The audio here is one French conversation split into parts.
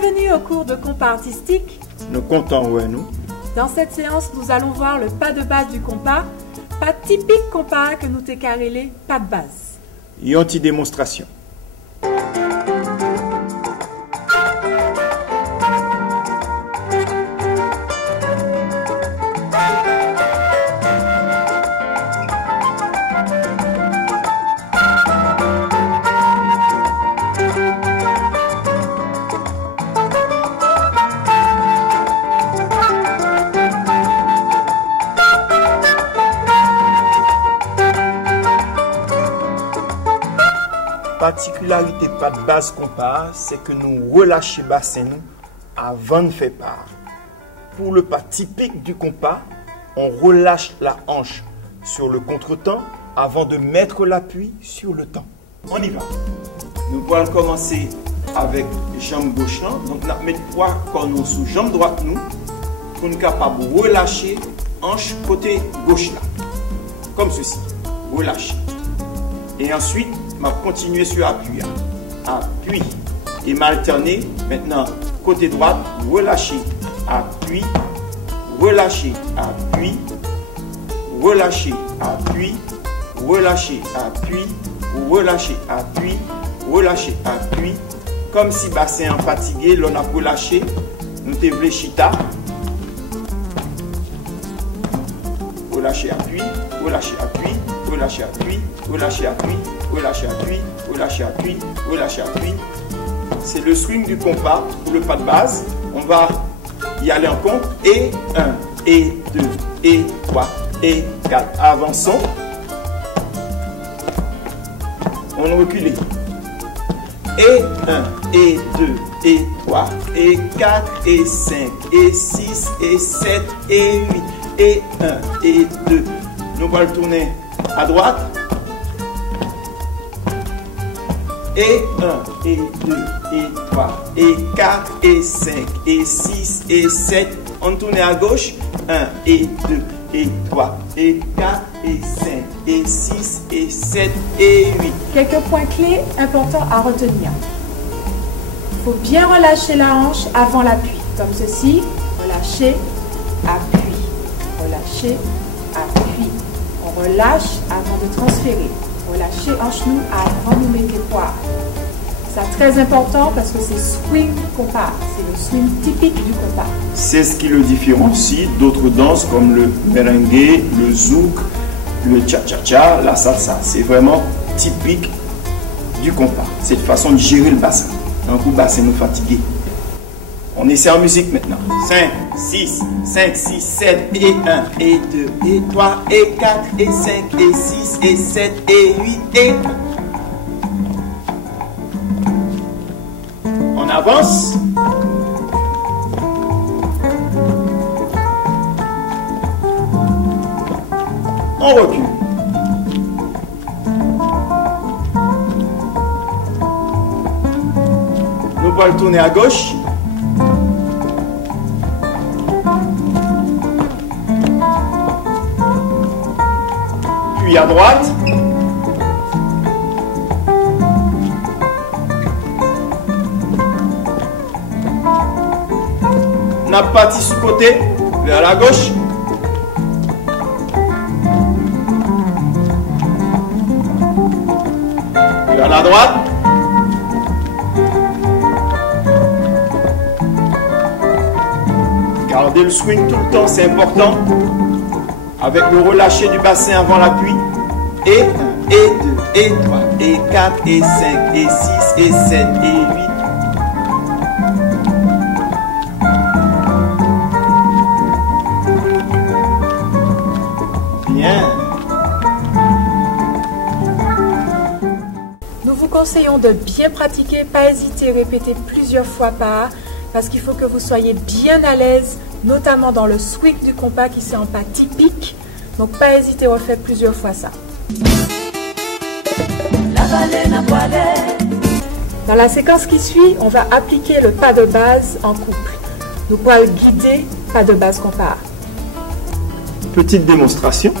Bienvenue au cours de compas artistique. Nous comptons ouais, nous. Dans cette séance, nous allons voir le pas de base du compas, pas typique compas que nous t'écarrélé, pas de base. Et une petite démonstration. Particularité pas de base compas, c'est que nous relâchons bassin nous avant de faire part. Pour le pas typique du compas, on relâche la hanche sur le contretemps avant de mettre l'appui sur le temps. On y va. Nous allons commencer avec jambe gauche. Donc nous mettons poids corps sous jambe droite nous pour nous capable de relâcher hanche côté gauche là. Comme ceci. Relâcher. Et ensuite, je vais continuer sur appui. Appui. Et m'alterner. Maintenant, côté droit, relâcher. Appui. Relâcher. Appui. Relâcher. Appui. Relâcher. Appui. Relâcher. Appui. Relâcher. Appui. Comme si bassin fatigué, l'on a relâché. Nous te voulons chita. Relâcher. Appui. Relâcher. Appui. Relâcher. Appui. Relâcher. Appui. Relâcher appui, relâcher appui, relâcher appui. C'est le swing du compas pour le pas de base. On va y aller en compte. Et 1, et 2, et 3, et 4. Avançons. On recule. Et 1, et 2, et 3, et 4, et 5, et 6, et 7, et 8. Et 1, et 2. Nous allons tourner à droite. Et 1, et 2, et 3, et 4, et 5, et 6, et 7. On tourne à gauche. 1, et 2, et 3, et 4, et 5, et 6, et 7, et 8. Quelques points clés importants à retenir. Il faut bien relâcher la hanche avant l'appui. Comme ceci. Relâcher, appui. Relâcher, appui. On relâche avant de transférer. Relâcher hanche nous avant de nous mettre les poids. C'est très important parce que c'est swing compas. C'est le swing typique du compas. C'est ce qui le différencie d'autres danses comme le merengue, le zouk, le cha-cha-cha, la salsa. C'est vraiment typique du compas. C'est une façon de gérer le bassin. Un coup, bassin nous fatigué. On essaie en musique maintenant. 5, 6, 5, 6, 7, et 1, et 2, et 3, et 4, et 5, et 6, et 7, et 8, et 1. On avance. On recule. Nous allons tourner à gauche. Puis à droite. On a parti sur le côté, vers la gauche. Vers la droite. Gardez le swing tout le temps, c'est important. Avec le relâché du bassin avant l'appui. Et 1, et 2, et 3, et 4, et 5, et 6, et 7, et 8. Bien. Nous vous conseillons de bien pratiquer, pas hésiter à répéter plusieurs fois par parce qu'il faut que vous soyez bien à l'aise, notamment dans le swing du compas qui c'est en pas typique. Donc pas hésiter à refaire plusieurs fois ça. Dans la séquence qui suit, on va appliquer le pas de base en couple. Nous allons guider pas de base compas. Petite démonstration.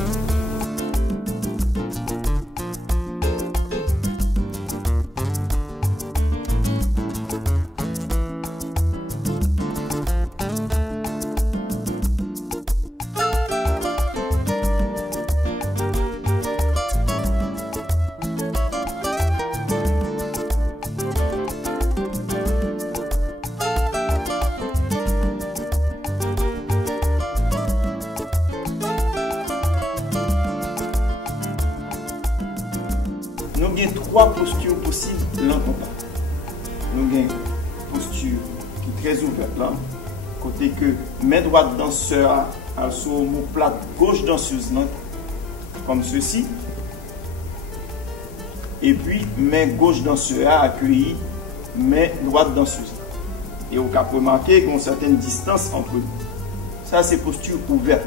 nous avons trois postures possibles dans le compas. Nous avons une posture qui est très ouverte là, côté que main droite danseur sur mon plat gauche danseuse là, comme ceci. Et puis main gauche danseur accueillie main droite danseuse. Et on peut remarquer qu'il y a une certaine distance entre eux. Ça, c'est posture ouverte.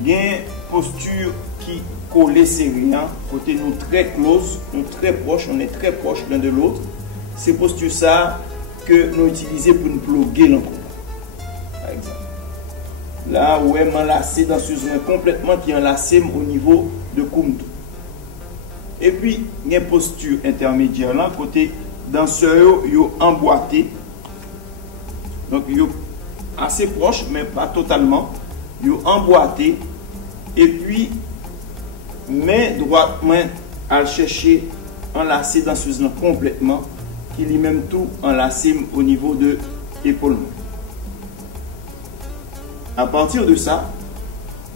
Il y a une posture qui collée serrée, côté nous très close, nous très proches, on est très proches l'un de l'autre. C'est posture ça que nous utilisons pour nous ploguer dans le compas. Par exemple. Là où est enlacé danseusement complètement qui est enlacé au niveau de Kumtu. Et puis, il y a une posture intermédiaire là, côté danseur emboîté. Donc, il assez proche, mais pas totalement. Ils emboîté. Et puis, main droite, main à chercher enlacé danseusement complètement. Il est même tout enlacé au niveau de l'épaule. À partir de ça,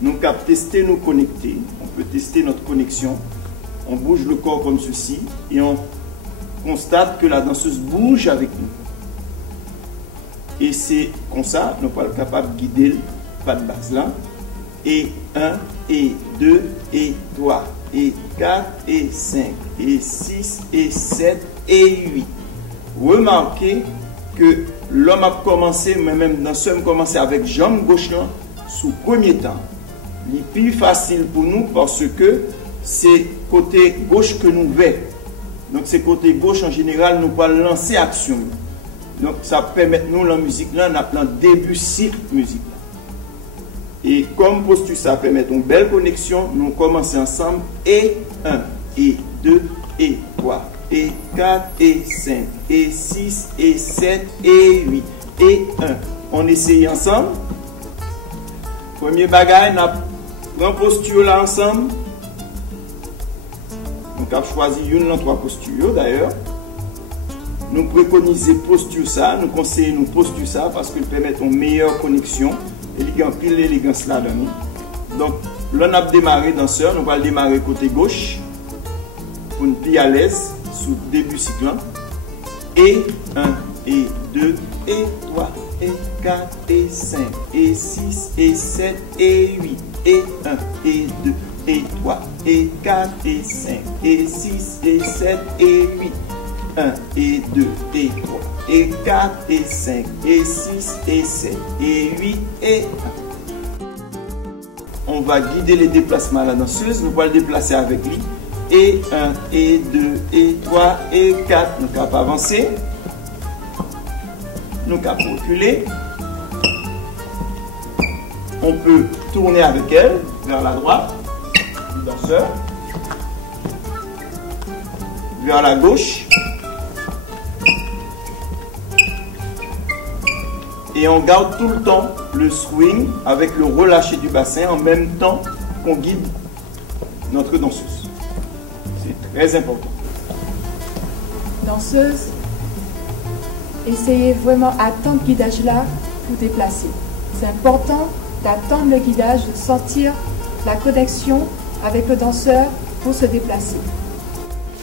nous pouvons tester nous connecter. On peut tester notre connexion. On bouge le corps comme ceci et on constate que la danseuse bouge avec nous. Et c'est comme ça, nous sommes capables de guider le pas de base là. Et 1, et 2, et 3, et 4, et 5, et 6, et 7, et 8. Remarquez que l'homme a commencé, mais même dans ce commencé avec jambe gauche là, sous premier temps. Il est plus facile pour nous parce que c'est côté gauche que nous veillons. Donc c'est côté gauche en général, nous pouvons lancer action. Donc ça permet nous la musique là, on a plein début cycle musique. Et comme posture ça permet une belle connexion, nous commençons ensemble et 1, et 2, et 3, et 4, et 5, et 6, et 7, et 8, et 1. On essaye ensemble. Premier bagage, on prend posture là ensemble. Donc, on a choisi une dans trois postures d'ailleurs. Nous préconisons posture ça, nous conseillons posture ça parce qu'il permet une meilleure connexion. Et il y a un pile d'élégance là-dedans. Donc, là, on a démarré danseur, nous allons démarrer côté gauche pour une plie à l'aise sous début cycle. Et 1, et 2, et 3, et 4, et 5, et 6, et 7, et 8, et 1, et 2, et 3, et 4, et 5, et 6, et 7, et 8. 1, et 2, et 3, et 4, et 5, et 6, et 7, et 8, et 1. On va guider les déplacements à la danseuse. Nous allons le déplacer avec lui. Et 1, et 2, et 3, et 4. Nous allons avancer. Nous allons reculer. On peut tourner avec elle vers la droite du danseur. Vers la gauche. Et on garde tout le temps le swing avec le relâché du bassin en même temps qu'on guide notre danseuse. C'est très important. Danseuse, essayez vraiment d'attendre le guidage là pour déplacer. C'est important d'attendre le guidage, de sentir la connexion avec le danseur pour se déplacer.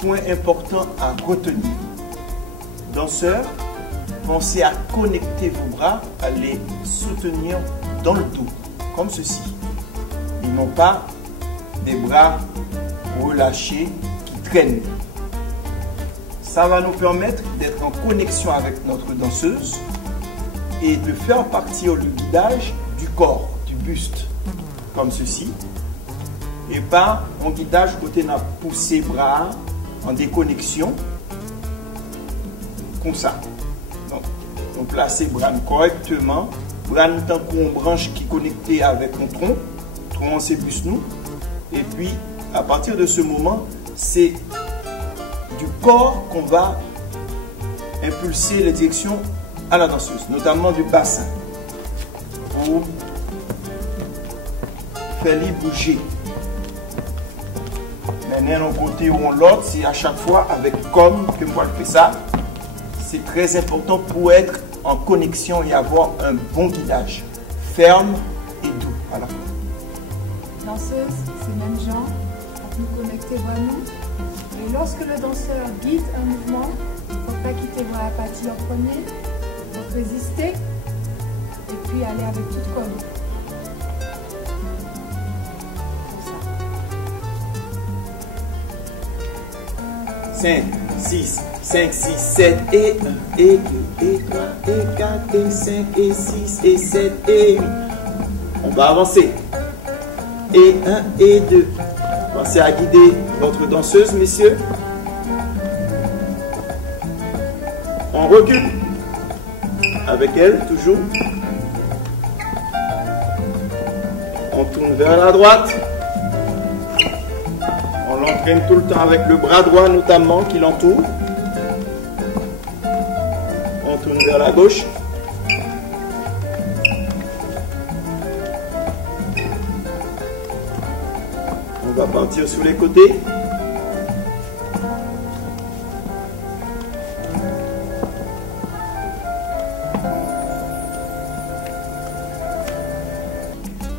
Point important à retenir. Danseur, pensez à connecter vos bras, à les soutenir dans le dos, comme ceci. Ils n'ont pas des bras relâchés qui traînent. Ça va nous permettre d'être en connexion avec notre danseuse et de faire partir le guidage du corps, du buste, comme ceci. Et pas un guidage côté n'a poussé bras en déconnexion, comme ça. On place les bras correctement, bras tant qu'on branche qui est connecté avec mon tronc c'est plus nous. Et puis à partir de ce moment, c'est du corps qu'on va impulser les directions à la danseuse, notamment du bassin, pour faire les bouger. Maintenant, d'un côté ou de l'autre, c'est à chaque fois avec comme que moi je fais ça. C'est très important pour être en connexion et avoir un bon guidage, ferme et doux à la fois. Danseuse, c'est le même genre, on peut nous connecter vraiment. Et lorsque le danseur guide un mouvement, il ne faut pas quitter voilà partie en premier, il faut résister et puis aller avec toute colonne. Comme ça. 5, 6, 5, 6, 7 et 1 et 2 et 3 et 4 et 5 et 6 et 7 et 8. On va avancer. Et 1 et 2. Pensez à guider votre danseuse, messieurs. On recule. Avec elle, toujours. On tourne vers la droite. On l'entraîne tout le temps avec le bras droit notamment qui l'entoure. On tourne vers la gauche. On va partir sur les côtés.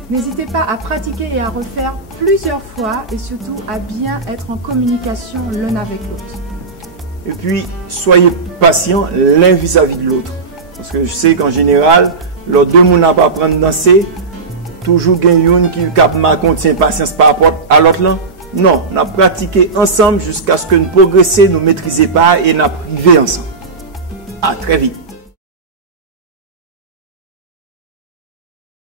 N'hésitez pas à pratiquer et à refaire plusieurs fois et surtout à bien être en communication l'un avec l'autre. Et puis, soyez patient l'un vis-à-vis de l'autre. Parce que je sais qu'en général, lors deux personnes n'ont pas apprendre à danser, toujours il y a une qui contient patience par rapport à l'autre. Non, on a pratiqué ensemble jusqu'à ce que nous progressions, nous ne maîtrisions pas et nous arrivions ensemble. À très vite.